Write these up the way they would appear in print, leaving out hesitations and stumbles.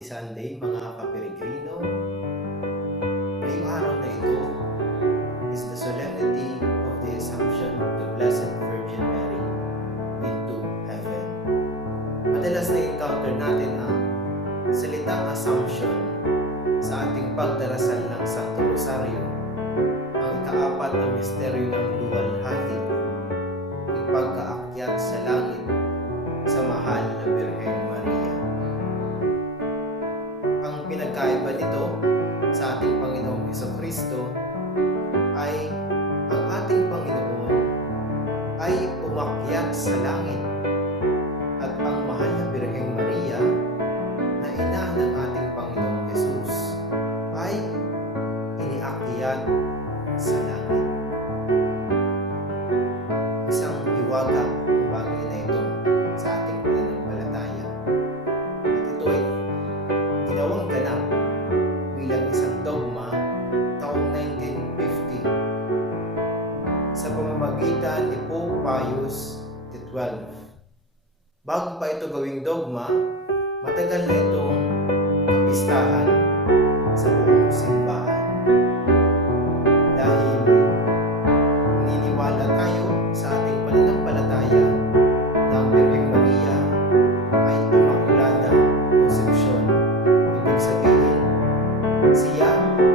Sunday, mga kaperegrino. Ngayong araw na ito is the solemnity of the Assumption of the Blessed Virgin Mary into heaven. Madalas na encounter natin ang salitang Assumption sa ating pagdarasal ng Santo Rosario, ang ikaapat na misteryo ng luwalhati, ang pagkaakyat sa langit sa mahal na Birhen Maria. Ang pinagkaiba nito sa ating Panginoong Hesukristo ay ang ating Panginoon ay umakyat sa langit at ang mahal na Birheng Maria na ina ng ating Panginoong Jesus ay iniakyat sa langit. Isang hiwaga ang bagay na ito sa ating pananampalataya. At ito ay ginawang ganap bilang isang dogma taong 1950 sa pamamagitan ni Pope Pius XII. Bago pa ito gawing dogma, matagal na itong kapistahan sa buong simbahan. Dahil naniniwala tayo sa ating pananampalataya na ang Birheng Maria ay Immaculada Concepcion. Ibig sabihin, siya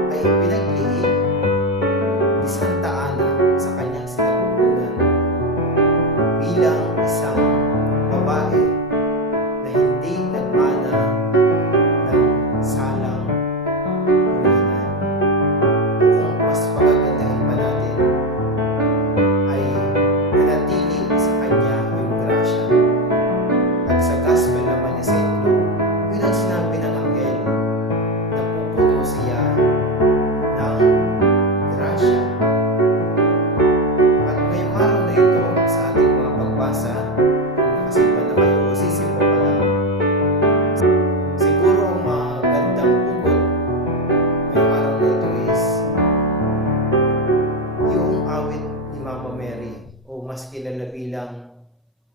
ay pinaglihi ni Santa Ana sa kanyang sinapupunan bilang isang babae na hindi nagmana ng salang purihan. Kung mas pagagandahin pa natin, ay nanatili sa kanya yung grasya. At sa Gospel naman ni St. Luke, yun ang sinabi ng anghel na pupuno siya ng grasya. At ngayong araw na ito, sa ating mga pagbasa, kung nakasimba na kayo o sisimba pa lang, siguro ang magandang hugot ngayong araw na ito is yung awit ni Mama Mary o mas kilala bilang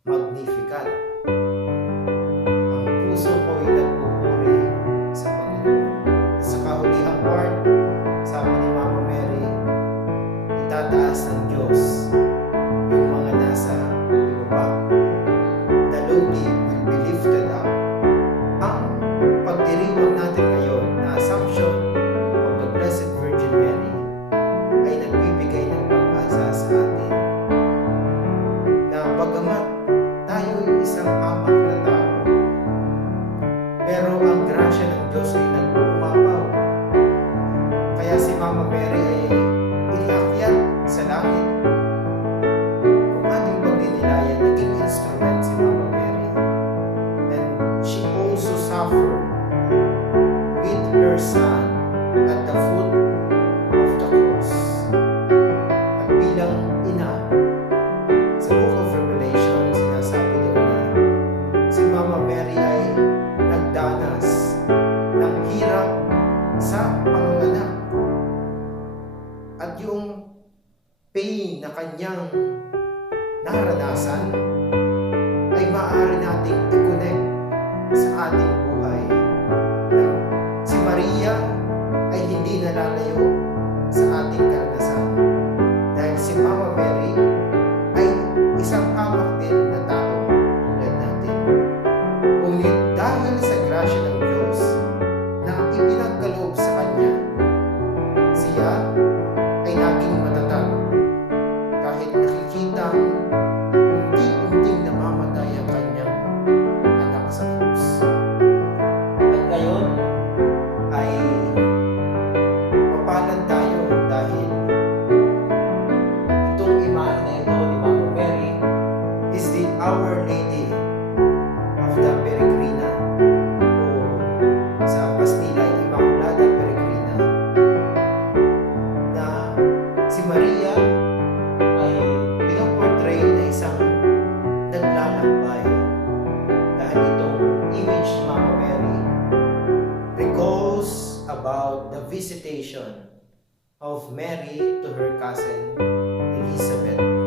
Magnificat. Ang puso ko'y nagpupuri sa Panginoon. At sa kahulihang part, sabi ni Mama Mary, itataas ng Diyos yung mga nasa ibaba. The lowly will be lifted up. Ang pagdiriwang natin ngayon na Assumption of the Blessed Virgin Mary ay nagbibigay ng pag-asa sa atin na bagamat tayo ay isang hamak na tao, pero ang grasya ng Diyos ay nag-uumapaw. Kaya si Mama Mary ay iniakyat sa langit. Kung ating pagninilayan, naging instrument si Mama Mary. And she also suffered with her son at the foot of the cross. At bilang ina, sa Book of Revelation, sinasabi doon na si Mama Mary ay nagdanas ng hirap sa panganganak. At yung pain na kanyang naranasan ay maaari nating i-connect sa ating buhay. Na si Maria ay hindi nalalayo sa ating karanasan. Dahil si Mama Mary ay isang hamak din na tao tulad natin. Ngunit dahil sa grasya ng Diyos na ipinagkaloob sa kanya, siya ay naging matatag kahit nakikita unti-unting namamatay ang kanyang anak sa krus. At ngayon ay mapalad tayo dahil itong imahe na ito ni Mama Mary is the Our Lady of the Peregrina o sa Kastila ay Immaculada Peregrina, na si Maria ay pinoportray na isang naglalakbay dahil itong image ni Mama Mary recalls about the visitation of Mary to her cousin Elizabeth.